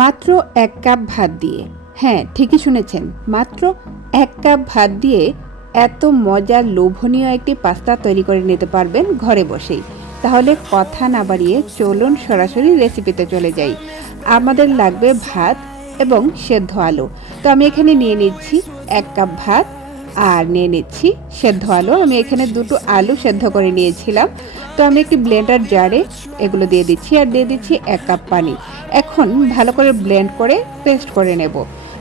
মাত্র 1 কাপ ভাত দিয়ে, হ্যাঁ ঠিকই শুনেছেন, মাত্র 1 কাপ ভাত দিয়ে এত মজার লোভনীয় একটি পাস্তা তৈরি করে নিতে পারবেন ঘরে বসেই। তাহলে কথা না বাড়িয়ে চলুন সরাসরি রেসিপিতে চলে যাই। আমাদের লাগবে ভাত এবং সেদ্ধ আলু। তো আমি এখানে নিয়ে নিচ্ছি 1 কাপ ভাত আর নিয়ে নিচ্ছি সেদ্ধ আলু। আমি এখানে 2টো আলু সেদ্ধ করে নিয়েছিলাম। তো আমি একটি ব্লেন্ডার জারে এগুলো দিয়ে দিচ্ছি আর দিয়ে দিচ্ছি 1 কাপ পানি। এখন ভালো করে ব্লেন্ড করে পেস্ট করে নেব।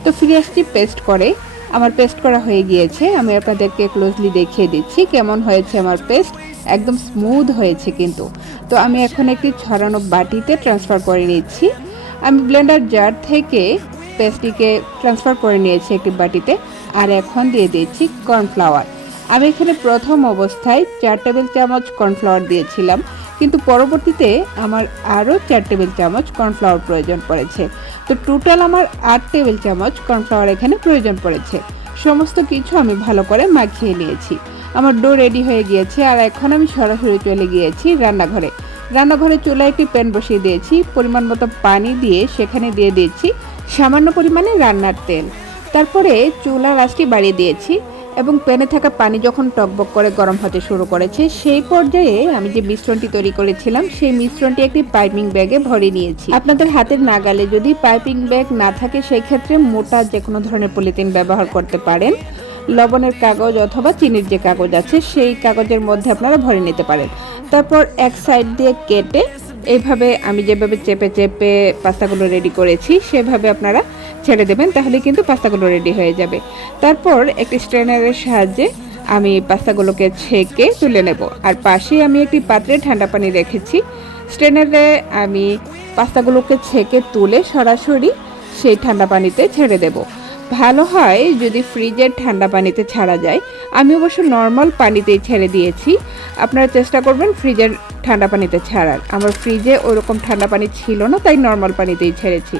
তো ফিরে আসছি পেস্ট করে। আমার পেস্ট করা হয়ে গিয়েছে। আমি আপনাদেরকে ক্লোজলি দেখিয়ে দিচ্ছি কেমন হয়েছে আমার পেস্ট। একদম স্মুথ হয়েছে কিন্তু। তো আমি এখন একটি ছড়ানো বাটিতে ট্রান্সফার করে নিচ্ছি। আমি ব্লেন্ডার জার থেকে পেস্টটিকে ট্রান্সফার করে নিয়েছি একটি বাটিতে। আর এখন দিয়ে দিচ্ছি কর্নফ্লাওয়ার। আমি এখানে প্রথম অবস্থায় 4 টেবিল চামচ কর্নফ্লাওয়ার দিয়েছিলাম, কিন্তু পরবর্তীতে আমার আরও 4 টেবিল চামচ কর্নফ্লাওয়ার প্রয়োজন পড়েছে। তো টোটাল আমার 8 টেবিল চামচ কর্নফ্লাওয়ার এখানে প্রয়োজন পড়েছে। সমস্ত কিছু আমি ভালো করে মাখিয়ে নিয়েছি। আমার ডো রেডি হয়ে গিয়েছে। আর এখন আমি সরাসরি চলে গিয়েছি রান্নাঘরে চুলায় একটি প্যান বসিয়ে দিয়েছি। পরিমাণ মতো পানি দিয়ে সেখানে দিয়ে দিয়েছি সামান্য পরিমাণে রান্নার তেল। তারপরে চুলার আঁচটি বাড়িয়ে দিয়েছি এবং প্যানে থাকা পানি যখন টকবক করে গরম হতে শুরু করেছে, সেই পর্যায়ে আমি যে মিশ্রণটি তৈরি করেছিলাম সেই মিশ্রণটি একটি পাইপিং ব্যাগে ভরে নিয়েছি। আপনাদের হাতের নাগালে যদি পাইপিং ব্যাগ না থাকে সেই ক্ষেত্রে মোটা যে কোনো ধরনের পলিথিন ব্যবহার করতে পারেন। লবণের কাগজ অথবা চিনির যে কাগজ আছে সেই কাগজের মধ্যে আপনারা ভরে নিতে পারেন। তারপর এক সাইড দিয়ে কেটে এইভাবে আমি যেভাবে চেপে চেপে পাস্তাগুলো রেডি করেছি সেভাবে আপনারা ছেড়ে দেবেন, তাহলে কিন্তু পাস্তাগুলো রেডি হয়ে যাবে। তারপর একটি স্ট্রেনারের সাহায্যে আমি পাস্তাগুলোকে ছেঁকে তুলে নেব। আর পাশে আমি একটি পাত্রে ঠান্ডা পানি রেখেছি। স্ট্রেনারে আমি পাস্তাগুলোকে ছেঁকে তুলে সরাসরি সেই ঠান্ডা পানিতে ছেড়ে দেব। ভালো হয় যদি ফ্রিজের ঠান্ডা পানিতে ছাড়া যায়। আমি অবশ্য নর্মাল পানিতেই ছেড়ে দিয়েছি। আপনারা চেষ্টা করবেন ফ্রিজের ঠান্ডা পানিতে ছাড়ার। আমার ফ্রিজে ওরকম ঠান্ডা পানি ছিল না, তাই নর্মাল পানিতেই ছেড়েছি।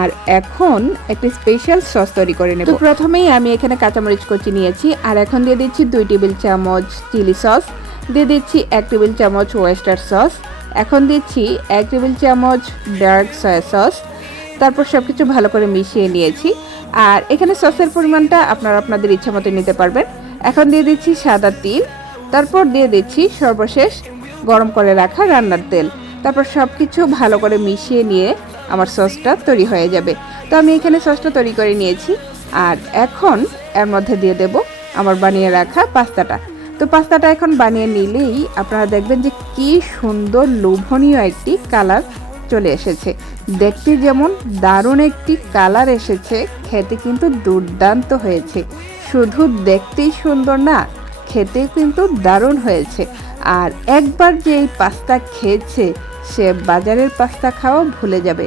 আর এখন একটি স্পেশাল সস তৈরি করে নেব। তো প্রথমেই আমি এখানে কাঁচামরিচ কুচি নিয়েছি আর এখন দিয়ে দিচ্ছি 2 টেবিল চামচ চিলি সস, দিয়ে দিচ্ছি 1 টেবিল চামচ ওয়েস্টার সস, এখন দিচ্ছি 1 টেবিল চামচ ডার্ক সয়া সস। তারপর সব কিছু ভালো করে মিশিয়ে নিয়েছি। আর এখানে সসের পরিমাণটা আপনারা আপনাদের ইচ্ছা মতো নিতে পারবেন। এখন দিয়ে দিচ্ছি সাদা তিল, তারপর দিয়ে দিচ্ছি সর্বশেষ গরম করে রাখা রান্নার তেল। তারপর সব কিছু ভালো করে মিশিয়ে নিয়ে আমার সসটা তৈরি হয়ে যাবে। তো আমি এখানে সসটা তৈরি করে নিয়েছি আর এখন এর মধ্যে দিয়ে দেব আমার বানিয়ে রাখা পাস্তাটা। তো পাস্তাটা এখন বানিয়ে নিলেই আপনারা দেখবেন যে কি সুন্দর লোভনীয় একটি কালার চলে এসেছে। দেখতে যেমন দারুণ একটি কালার এসেছে, খেতে কিন্তু দুর্দান্ত হয়েছে। শুধু দেখতেই সুন্দর না, খেতে কিন্তু দারুণ হয়েছে। আর একবার যে এই পাস্তা খেয়েছে সে বাজারের পাস্তা খাওয়া ভুলে যাবে।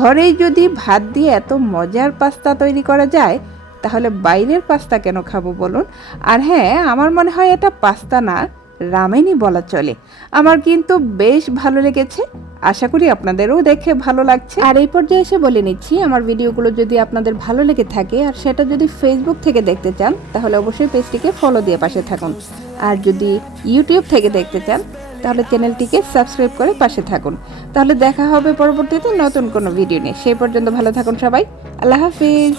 ঘরেই যদি ভাত দিয়ে এত মজার পাস্তা তৈরি করা যায় তাহলে বাইরের পাস্তা কেন খাবো বলুন। আর হ্যাঁ, আমার মনে হয় এটা পাস্তা না, রামেনই বলা চলে। আমার কিন্তু বেশ ভালো লেগেছে। আশা করি আপনাদেরও দেখে ভালো লাগছে। আর এই পর্যায়ে এসে বলে নিচ্ছি, আমার ভিডিওগুলো যদি আপনাদের ভালো লেগে থাকে আর সেটা যদি ফেসবুক থেকে দেখতে চান তাহলে অবশ্যই পেজটিকে ফলো দিয়ে পাশে থাকুন। আর যদি ইউটিউব থেকে দেখতে চান তাহলে চ্যানেলটিকে সাবস্ক্রাইব করে পাশে থাকুন। তাহলে দেখা হবে পরবর্তীতে নতুন কোনো ভিডিও নিয়ে। সেই পর্যন্ত ভালো থাকুন সবাই। আল্লাহ হাফিজ।